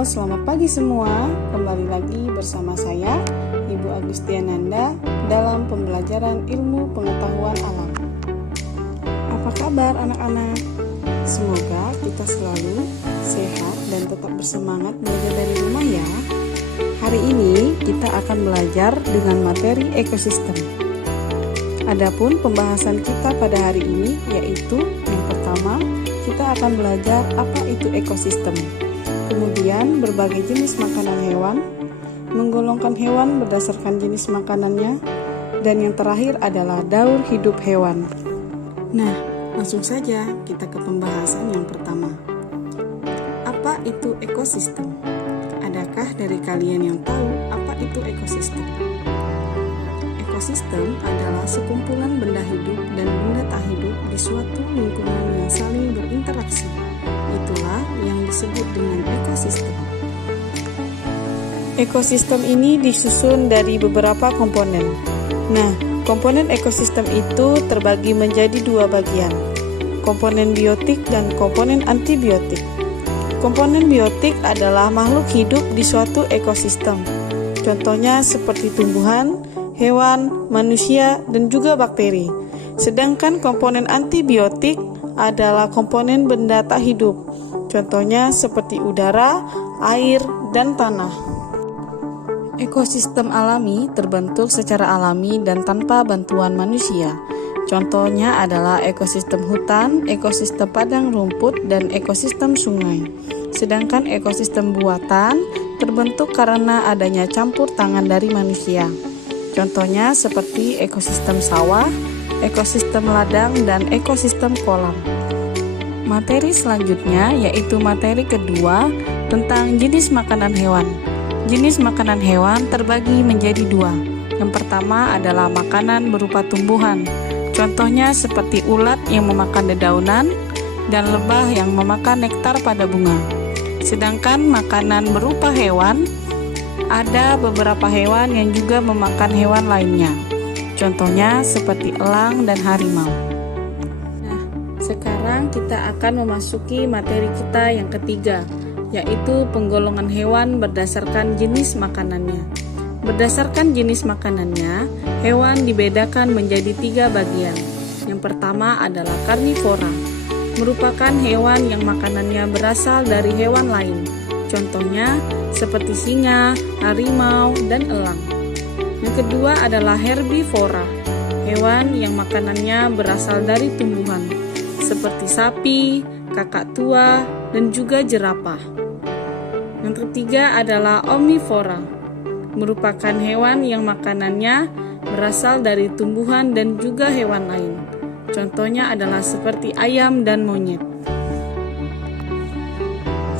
Halo, selamat pagi semua. Kembali lagi bersama saya, Ibu Agustiananda, dalam pembelajaran ilmu pengetahuan alam. Apa kabar anak-anak? Semoga kita selalu sehat dan tetap bersemangat belajar dari rumah ya. Hari ini kita akan belajar dengan materi ekosistem. Adapun pembahasan kita pada hari ini yaitu yang pertama, kita akan belajar apa itu ekosistem. Kemudian berbagai jenis makanan hewan, menggolongkan hewan berdasarkan jenis makanannya, dan yang terakhir adalah daur hidup hewan. Nah, langsung saja kita ke pembahasan yang pertama. Apa itu ekosistem? Adakah dari kalian yang tahu apa itu ekosistem? Ekosistem adalah sekumpulan benda hidup dan benda tak hidup di suatu lingkungan yang saling berinteraksi. Itulah yang disebut dengan ekosistem. Ekosistem ini disusun dari beberapa komponen. Nah, komponen ekosistem itu terbagi menjadi dua bagian, komponen biotik dan komponen antibiotik. Komponen biotik adalah makhluk hidup di suatu ekosistem. Contohnya seperti tumbuhan, hewan, manusia, dan juga bakteri. Sedangkan komponen antibiotik adalah komponen benda tak hidup. Contohnya seperti udara, air, dan tanah. Ekosistem alami terbentuk secara alami dan tanpa bantuan manusia. Contohnya adalah ekosistem hutan, ekosistem padang rumput, dan ekosistem sungai. Sedangkan ekosistem buatan terbentuk karena adanya campur tangan dari manusia. Contohnya seperti ekosistem sawah, ekosistem ladang, dan ekosistem kolam. Materi selanjutnya yaitu materi kedua tentang jenis makanan hewan. Jenis makanan hewan terbagi menjadi dua. Yang pertama adalah makanan berupa tumbuhan. Contohnya seperti ulat yang memakan dedaunan dan lebah yang memakan nektar pada bunga. Sedangkan makanan berupa hewan, ada beberapa hewan yang juga memakan hewan lainnya. Contohnya seperti elang dan harimau. Nah, sekarang kita akan memasuki materi kita yang ketiga, yaitu penggolongan hewan berdasarkan jenis makanannya. Berdasarkan jenis makanannya, hewan dibedakan menjadi 3 bagian. Yang pertama adalah karnivora, merupakan hewan yang makanannya berasal dari hewan lain. Contohnya seperti singa, harimau, dan elang. Yang kedua adalah herbivora, hewan yang makanannya berasal dari tumbuhan, seperti sapi, kakak tua, dan juga jerapah. Yang ketiga adalah omnivora, merupakan hewan yang makanannya berasal dari tumbuhan dan juga hewan lain. Contohnya adalah seperti ayam dan monyet.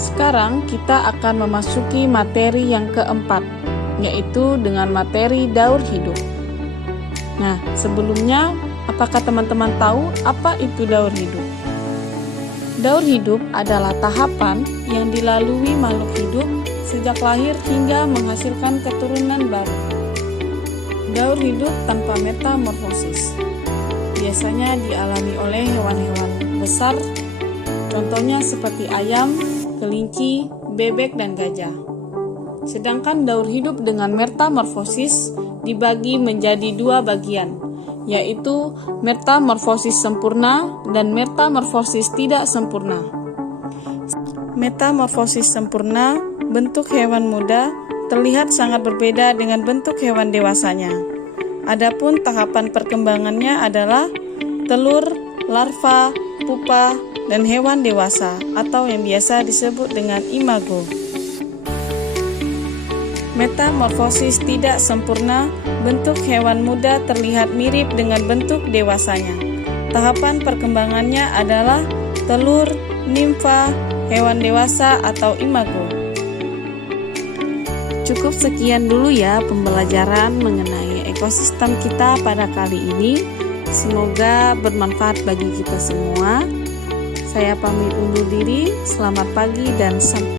Sekarang kita akan memasuki materi yang keempat, yaitu dengan materi daur hidup. Nah, sebelumnya, apakah teman-teman tahu apa itu daur hidup? Daur hidup adalah tahapan yang dilalui makhluk hidup sejak lahir hingga menghasilkan keturunan baru. Daur hidup tanpa metamorfosis biasanya dialami oleh hewan-hewan besar, contohnya seperti ayam, kelinci, bebek, dan gajah. Sedangkan daur hidup dengan metamorfosis dibagi menjadi 2 bagian, yaitu metamorfosis sempurna dan metamorfosis tidak sempurna. Metamorfosis sempurna, bentuk hewan muda terlihat sangat berbeda dengan bentuk hewan dewasanya. Adapun tahapan perkembangannya adalah telur, larva, pupa, dan hewan dewasa atau yang biasa disebut dengan imago. Metamorfosis tidak sempurna, bentuk hewan muda terlihat mirip dengan bentuk dewasanya. Tahapan perkembangannya adalah telur, nimfa, hewan dewasa atau imago. Cukup sekian dulu ya pembelajaran mengenai ekosistem kita pada kali ini. Semoga bermanfaat bagi kita semua. Saya pamit undur diri, selamat pagi dan sampai